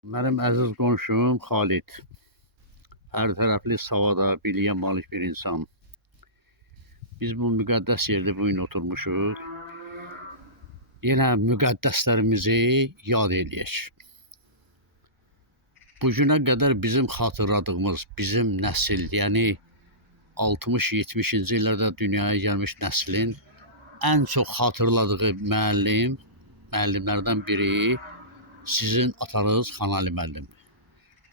Mənim əziz qonşum Xalid, hər tərəfli savada, biliyə malik bir insan. Biz bu müqəddəs yerdə bu gün oturmuşuq. Yenə müqəddəslərimizi yad eləyək. Bu günə qədər bizim xatırladığımız, bizim nəsil, yəni 60-70-ci illərdə dünyaya gəlmiş nəslin ən çox xatırladığı müəllimlərdən biri sizin atanız Xanəli müəllimdir.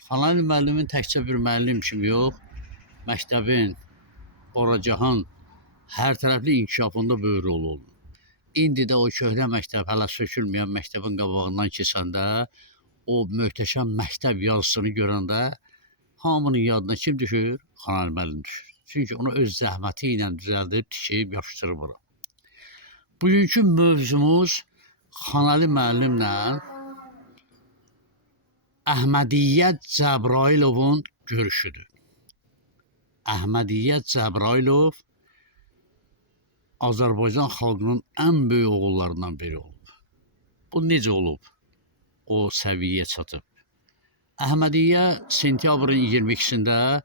Xanəli müəllimin təkcə bir müəllim kimi yox, məktəbin, Oracahan hər tərəfli inkişafında böyük rol oldu. İndi də o köhnə məktəb, hələ sökülməyən məktəbin qabağından keçəndə, o möhtəşəm məktəb yazısını görəndə hamının yadına kim düşür? Xanəli müəllim düşür. Çünki onu öz zəhməti ilə düzəldib, tikib, yapışdırıb bura. Bugünkü mövzumuz Xanəli müəllimlə Əhmədiyyə Cəbrailovun görüşüdür. Əhmədiyyə Cəbrailov Azərbaycan xalqının ən böyük oğullarından biri olub. Bu necə olub? O səviyyəyə çatıb. Əhmədiyyə sentyabrın 22-sində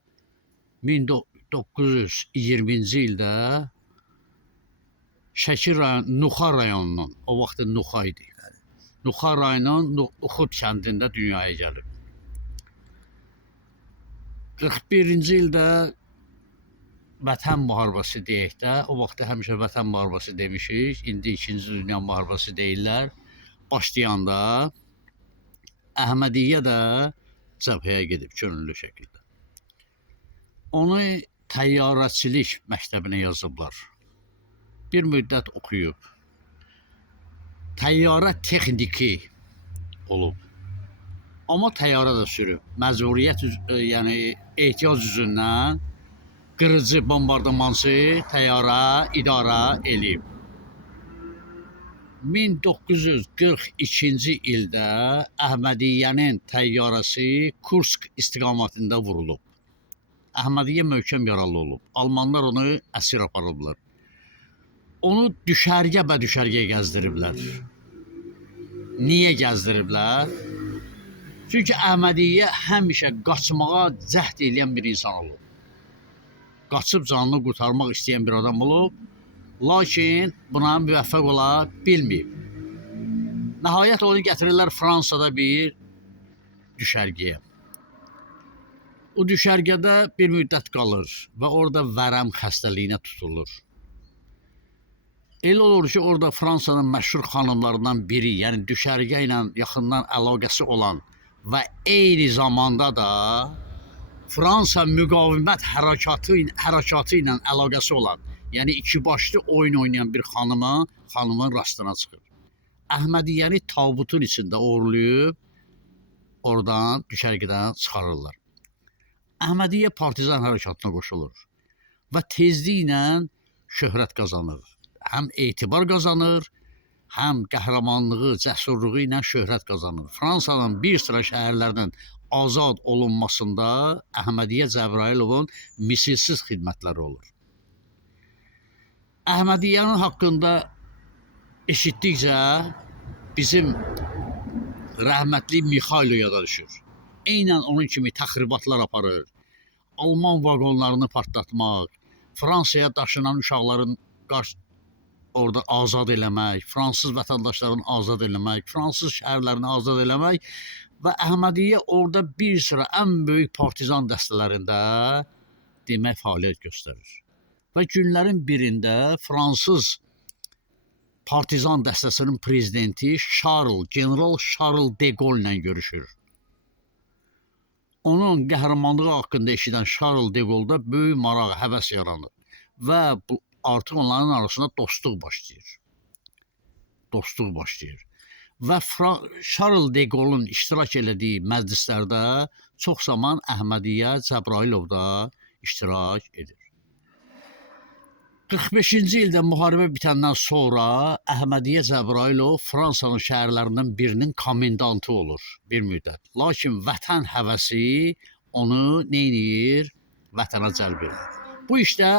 1920-ci ildə Şəki rayon, Nuxar rayonunun, o vaxtı Nuxa idi. Nuxar rayonunun Uxud kəndində dünyaya gəlib. 41-ci ildə Vətən müharibəsi deyək də, o vaxtda həmişə Vətən müharibəsi demişik, indi 2-ci Dünya müharibəsi deyirlər. Başlayanda Əhmədiyyə də cəbhəyə gedib könüllü şəkildə. Onu təyyarəçilik məktəbinə yazıblar. Bir müddət oxuyub. Təyyarə texniki olub. Amma təyyarə də sürüb. Məcburiyyət, yəni ehtiyac üzündən qırıcı, bombardımançı təyyarə idarə eləyib. 1942-ci ildə Əhmədiyyənin təyyarəsi Kursk istiqamətində vurulub. Əhmədiyyə möhkəm yaralı olub. Almanlar onu əsir aparıblar. Onu düşərgə gəzdiriblər. Niyə gəzdiriblər? Çünki Əhmədiyyə həmişə qaçmağa cəhd edən bir insan olub. Qaçıb canını qurtarmaq istəyən bir adam olub, lakin buna müvəffəq ola bilməyib. Nəhayət onu gətirirlər Fransada bir düşərgəyə. O düşərgədə bir müddət qalır və orada vərəm xəstəliyinə tutulur. Elə olur ki, orada Fransanın məşhur xanımlarından biri, yəni düşərgə ilə yaxından əlaqəsi olan və eyni zamanda da Fransa müqavimət hərəkatı ilə əlaqəsi olan, yəni iki başlı oyun oynayan bir xanımın rastına çıxır. Əhmədiyyəni tabutun içində uğurlayıb, oradan düşərgədən çıxarırlar. Əhmədiyyə partizan hərəkatına qoşulur və tezliklə şöhrət qazanır. Həm etibar qazanır, həm qəhrəmanlığı, cəsurluğu ilə şöhrət qazanır. Fransanın bir sıra şəhərlərdən azad olunmasında Əhmədiyyə Cəbrailovun misilsiz xidmətləri olur. Əhmədiyyənin haqqında eşitdikcə bizim rəhmətli Mixaylo yada düşür. Eynən onun kimi təxribatlar aparır, Alman vaqonlarını partlatmaq, Fransaya daşınan uşaqların orada azad eləmək, fransız vətəndaşlarını azad eləmək, fransız şəhərlərini azad eləmək və Əhmədiyyə orada bir sıra ən böyük partizan dəstələrində demək fəaliyyət göstərir. Və günlərin birində fransız partizan dəstəsinin prezidenti general Charles de Gaulle ilə görüşür. Onun qəhrəmanlığı haqqında eşidən Charles de Gaulle'da böyük maraq, həvəs yaranır və artıq onların arasında dostluq başlayır. Və Charles de Gaulle'un iştirak elədiyi məclislərdə çox zaman Əhmədiyyə Cəbrailov da iştirak edir. 45-ci ildə müharibə bitəndən sonra Əhmədiyyə Cəbrailov Fransanın şəhərlərindən birinin komendantı olur bir müddət. Lakin vətən həvəsi onu neynir? Vətənə cəlb edir. Bu işdə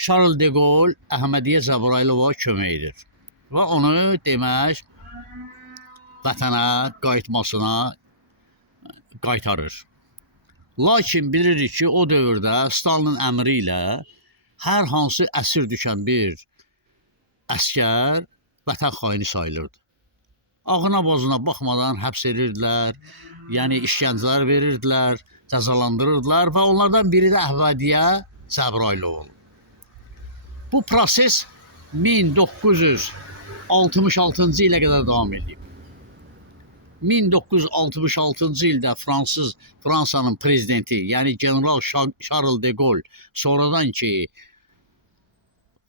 Charles de Gaulle Əhmədiyyə Cəbrailova kömək edir və onu demək vətənə qayıtmasına qaytarır. Lakin bilirik ki, o dövrdə Stalinin əmri ilə hər hansı əsir düşən bir əskər vətən xaini sayılırdı. Ağına bozuna baxmadan həbs edirdilər, yəni işgəncələr verirdilər, cəzalandırırdılar və onlardan biri də Əhmədiyyə Cəbrayılov. Bu proses 1966-cı ilə qədər davam edib. 1966-cı ildə Fransanın prezidenti, yəni General Charles de Gaulle sonradan ki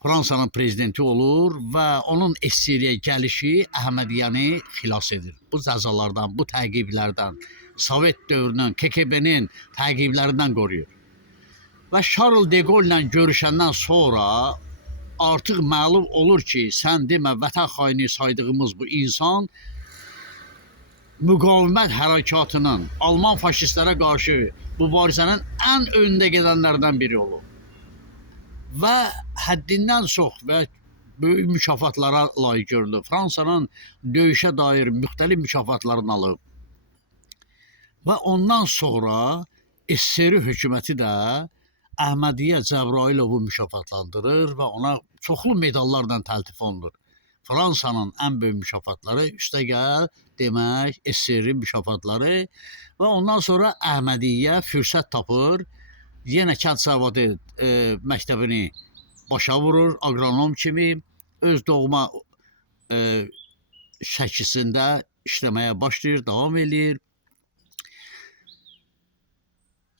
Fransanın prezidenti olur və onun SSR-yə gəlişi Əhmədiyyəni xilas edir. Bu cəzalardan, bu təqiblərdən, Sovet dövrünün, KGB-nin təqiblərindən qoruyur. Və Charles de Gaulle ilə görüşəndən sonra artıq məlum olur ki, sən demə vətən xaini saydığımız bu insan müqavimət hərəkatının, Alman faşistlərə qarşı mübarizənin ən öndə gedənlərdən biri olub. Və həddindən çox və böyük mükafatlara layiq görülür. Fransanın döyüşə dair müxtəlif mükafatlarını alıb. Və ondan sonra SSR hökuməti də Əhmədiyyə Cəbrayılovu mükafatlandırır və ona çoxlu medallarla təltif olunur. Fransanın ən böyük mükafatları, üstəgəl demək SSR mükafatları və ondan sonra Əhmədiyyə fürsət tapır, yenə kənd zavodu məktəbini başa vurur, agronom kimi öz doğma şəkisində işləməyə başlayır, davam edir.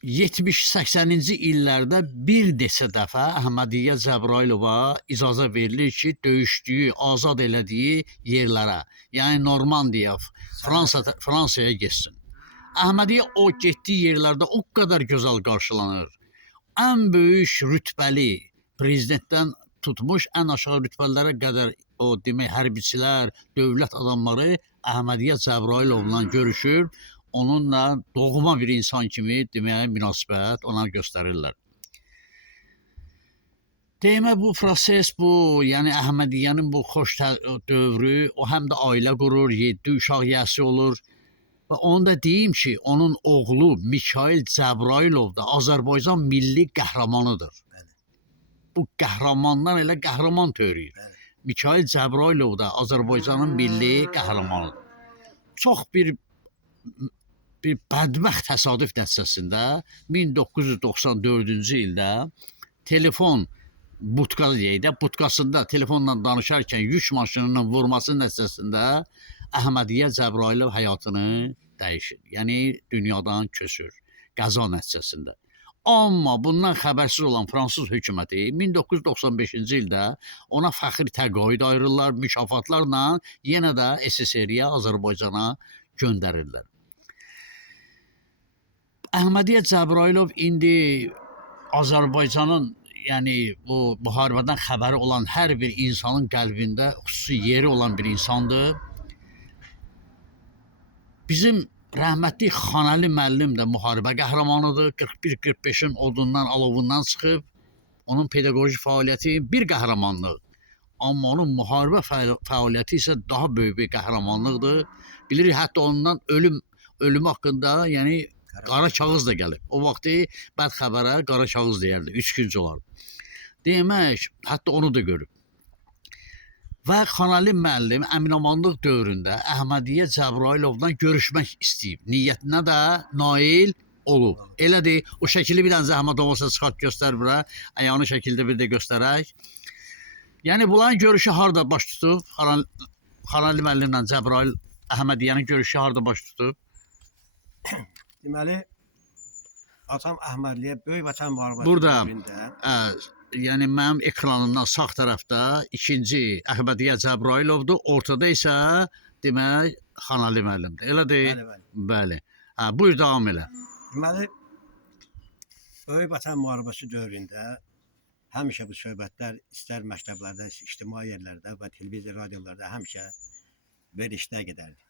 70-80-ci illərdə bir neçə dəfə Əhmədiyyə Cəbrayılova icazə verilir ki, döyüşdüyü, azad elədiyi yerlərə, yəni Normandiya, Fransaya getsin. Əhmədiyyə o getdiyi yerlərdə o qədər gözəl qarşılanır. Ən böyük rütbəli prezidentdən tutmuş ən aşağı rütbələrə qədər o demək hərbiçilər, dövlət adamları Əhmədiyyə Cəbrayılovla görüşür. Onunla doğma bir insan kimi deməyə münasibət ona göstərirlər. Demək bu proses, bu yəni Əhmədiyyənin bu xoş dövrü, o həm də ailə qurur, 7 uşaq yəsi olur. Və onu da deyim ki, onun oğlu Mikhail Cəbrayılov da Azərbaycan milli qəhrəmanıdır. Bu qəhrəmandan elə qəhrəman törəyir. Mikhail Cəbrayılov da Azərbaycanın milli qəhrəmanıdır. Çox bir bədbəxt təsadüf nəticəsində 1994-cü ildə telefon butkasında telefonla danışarkən yük maşınının vurması nəticəsində Əhmədiyyə Cəbrayılov həyatını dəyişir. Yəni dünyadan köçür qəza nəticəsində. Amma bundan xəbərsiz olan Fransız hökuməti 1995-ci ildə ona fəxri təqaüd ayırırlar, mükafatlarla yenə də SSR-yə, Azərbaycana göndərirlər. Əhmədiyyə Cəbrayılov indi Azərbaycanın, yəni bu müharibədən xəbəri olan hər bir insanın qəlbində xüsusi yeri olan bir insandır. Bizim rəhmətli Xanəli müəllim də müharibə qəhrəmanıdır. 41-45-in odundan, alovundan çıxıb. Onun pedaqoji fəaliyyəti bir qəhrəmanlıq. Amma onun müharibə fəaliyyəti isə daha böyük bir qəhrəmanlıqdır. Bilirik, hətta ondan ölümü haqqında, yəni qara kağız da gəlib. O vaxtı bəd xəbərə qara kağız deyərdi, 3 gün olardı. Demək, hətta onu da görüb. Və Xanəli müəllim əminamanlıq dövründə Əhmədiyyə Cəbrayılovla görüşmək istəyib. Niyyətinə də nail olub. Elədir, o şəkili bir dənə zəhmət olmasa çıxart göstər bura. Ayağını şəkildə bir də göstərək. Yəni bunların görüşü harda baş tutub? Xanəli müəllimlə Cəbrayıl Əhmədiyyənin görüşü harda baş tutub? Deməli, atam Əhmədliyə böyük vətən müharibəsi burada, yəni mənim ekranımdan sağ tərəfdə ikinci Əhmədiyyə Cəbrayılovdur, ortada isə demək Xanəli müəllimdir. Elədir? Bəli. Buyur, davam elə. Deməli, böyük vətən müharibəsi dövründə həmişə bu söhbətlər istər məktəblərdə, ictimai yerlərdə və televiziya, radiolarda həmişə verilişdə gedərdi.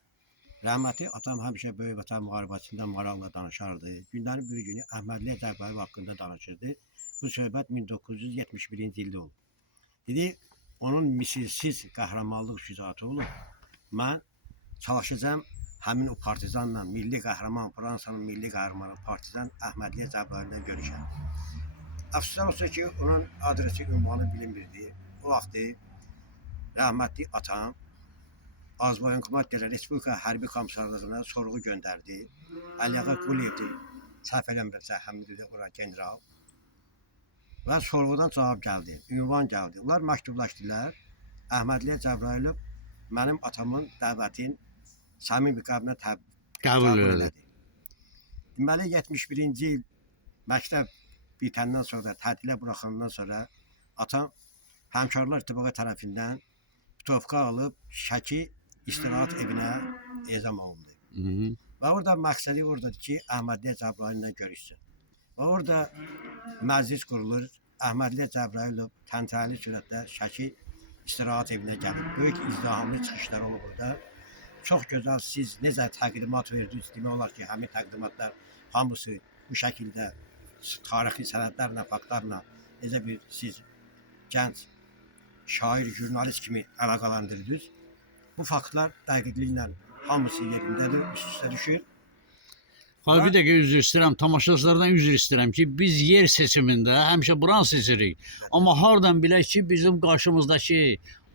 Rəhmətli atam həmişə böyük vətən müharibəsində maraqla danışardı. Günlərin bir günü Əhmədiyyə Cəbrayılov haqqında danışırdı. Bu söhbət 1971-ci ildə oldu. Dedi, onun misilsiz qəhrəmanlıq şücaəti olub. Mən çalışacağım həmin o partizanla, milli qəhrəman, Fransanın milli qəhrəmanı partizan Əhmədliyə Cəbrayıllə görüşər. Əfsuslar olsun ki, onun adresi, ünvanı bilinmirdi. O vaxtı rəhmətli atam Azərbaycan Respublika Hərbi Komissarlığına sorğu göndərdi. Əliağa Quliyevdi, səhv eləmirəmsə, həmin ora general. Və sorğudan cavab gəldi, ünvan gəldi. Onlar məktublaşdılar. Əhmədliyə Cəbrayılov mənim atamın dəvətin səmimi qəlbinə Qəbul elədi. Deməli 71-ci il məktəb bitəndən sonra, tətilə buraxandan sonra atam Həmkarlar İttifaqı tərəfindən putovka alıb Şəki istirahət evinə ezam olundu. Və orada məqsədi oradadır ki, Əhmədliyə Cəbrayıllə görüşsün. Və orada məclis qurulur. Əhmədliyə Cəbrayılov təntənəli sürətdə Şəki istirahət evinə gəlib. Böyük izdihamlı çıxışlar olub orada. Çox gözəl, siz necə təqdimat verdiniz, demək olar ki, həmin təqdimatlar hamısı bu şəkildə tarixi sənədlərlə, faktlarla necə bir siz gənc şair, jurnalist kimi əlaqələndirirdiniz. Bu faktlar dəqiqliklə hamısı yerindədir, üst-üstə düşür. Xavi bir dəqiqə üzr istəyirəm, tamaşaçılardan üzr istəyirəm ki, biz yer seçimində həmişə buranı seçirik. Amma hardan bilək ki, bizim qarşımızdakı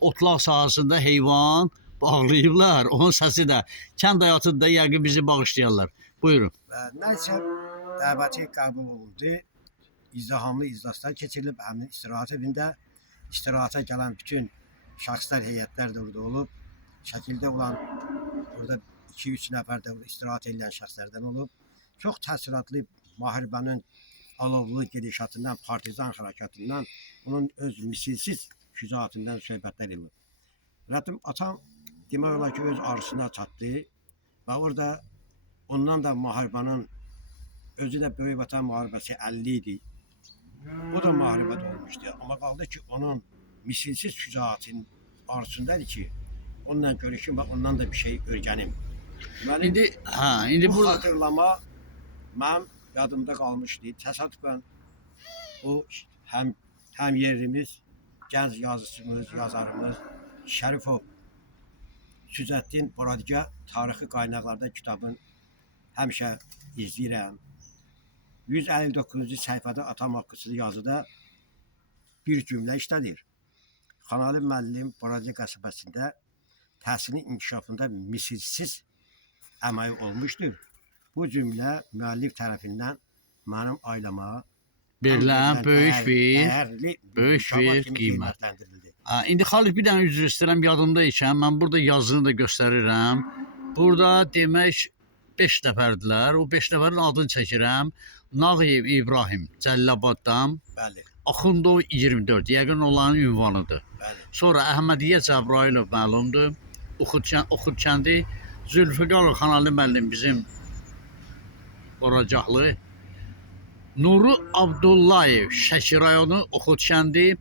otlaq sahasında heyvan bağlayıblar. Onun səsi də kənd həyatında yəqin bizi bağışlayarlar. Buyurun. Və nəysə dəvəti qəbul olundu. İzdihamlı iclaslar keçirilib həmin istirahət evində. İstirahətə gələn bütün şəxslər, heyətlər də orada olub. Şəkildə olan orada 2-3 nəfər də istirahət edən şəxslərdən olub. Çox təəssüratlı müharibənin alovlu gedişatından, partizan hərəkatından, onun öz misilsiz şücaətindən söhbətlər edilir. Rətim atam demək olar ki, öz arzusuna çatdı və orada ondan da müharibənin özü də Böyük Vətən müharibəsi 50 idi. O da müharibədə olmuşdu. Amma qaldı ki, onun misilsiz şücaətin arzusundadır ki, onunla görüşüm və ondan da bir şey öyrənim. İndi bu xatırlama mənim yadımda qalmışdı. Təsadüfən o həm yerimiz, gənc yazıcımız, yazarımız Şərifov Süzəddin Borodya tarixi qaynaqlarda kitabın həmişə izləyirəm. 159-cu səhifədə atam haqqında yazıda bir cümlə işlədir. Xanalı müəllim Borodya qəsəbəsində təhsilin inkişafında misilsiz əməyi olmuşdur. Bu cümlə müəllif tərəfindən mənim ailəmə verilən böyük bir qiymətləndirildi. İndi Xalid bir dənə üzr istəyirəm, yadımda ikən mən burada yazını da göstərirəm. Burada demək 5 nəfərdilər. O 5 nəfərin adını çəkirəm. Nağıyev İbrahim Cəllabaddan, Bəli. Axundov 24, yəqin onların ünvanıdır. Bəli. Sonra Əhmədiyyə Cəbrayılov məlumdur. Oxudkəndi Zülfüqarov Xanalı müəllim bizim Oracaqlı. Nuru Abdullayev Şəki rayonu Oxudkəndi,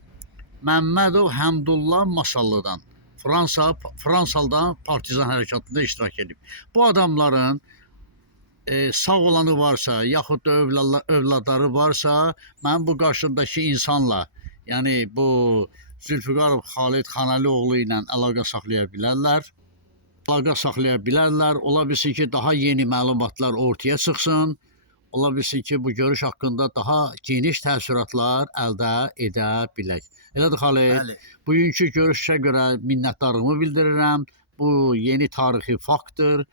Məmmədov Həmdullah Masallıdan, Fransadan partizan hərəkatında iştirak edib. Bu adamların sağ olanı varsa, yaxud da övladları varsa, mən bu qarşımdakı insanla, yəni bu Zülfüqarov Xalid Xanalıoğlu ilə əlaqə saxlaya bilərlər. Ola bilsin ki, daha yeni məlumatlar ortaya çıxsın. Ola bilsin ki, bu görüş haqqında daha geniş təəssüratlar əldə edə bilək. Elədir Xalid? Bəli. Bugünkü görüşə görə minnətdarlığımı bildirirəm. Bu yeni tarixi faktdır.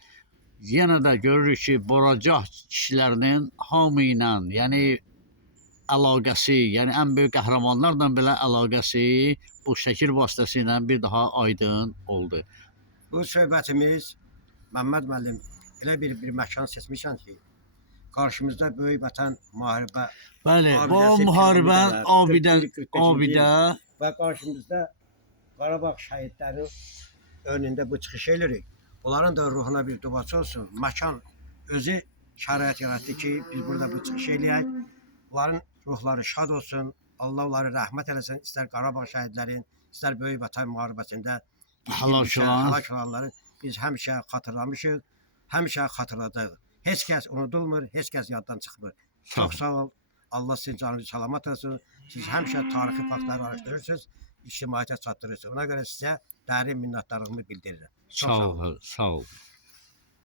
Yenə də görürük ki, Boracaq kişilərinin hamı ilə, yəni əlaqəsi, yəni ən böyük qəhrəmanlarla belə əlaqəsi bu şəkil vasitəsilə bir daha aydın oldu. Bu söhbətimiz Məmməd müəllim elə bir məkan seçmişəm ki, qarşımızda Böyük Vətən müharibə. Bəli, bu müharibə abidə və qarşımızda Qarabağ şəhidləri önündə bu çıxış edirik. Onların da ruhuna bir duası olsun. Məkan özü şərait yaratdı ki, biz burada bu çıxış eləyək. Onların ruhları şad olsun. Allah onları rəhmət eləsin. İstər Qarabağ şəhidlərin, istər Böyük Vətən müharibəsində həlak olanları biz həmişə xatırlamışıq, həmişə xatırladıq. Heç kəs unudulmur, heç kəs yaddan çıxmır. Çox sağ ol. Allah sizin canınızı salamat olsun. Siz həmişə tarixi faktları araşdırırsınız, ictimaiyyətə çatdırırsınız. Ona görə sizə dərin minnətdarlığımı bildirirəm. Sağ ol, sağ ol.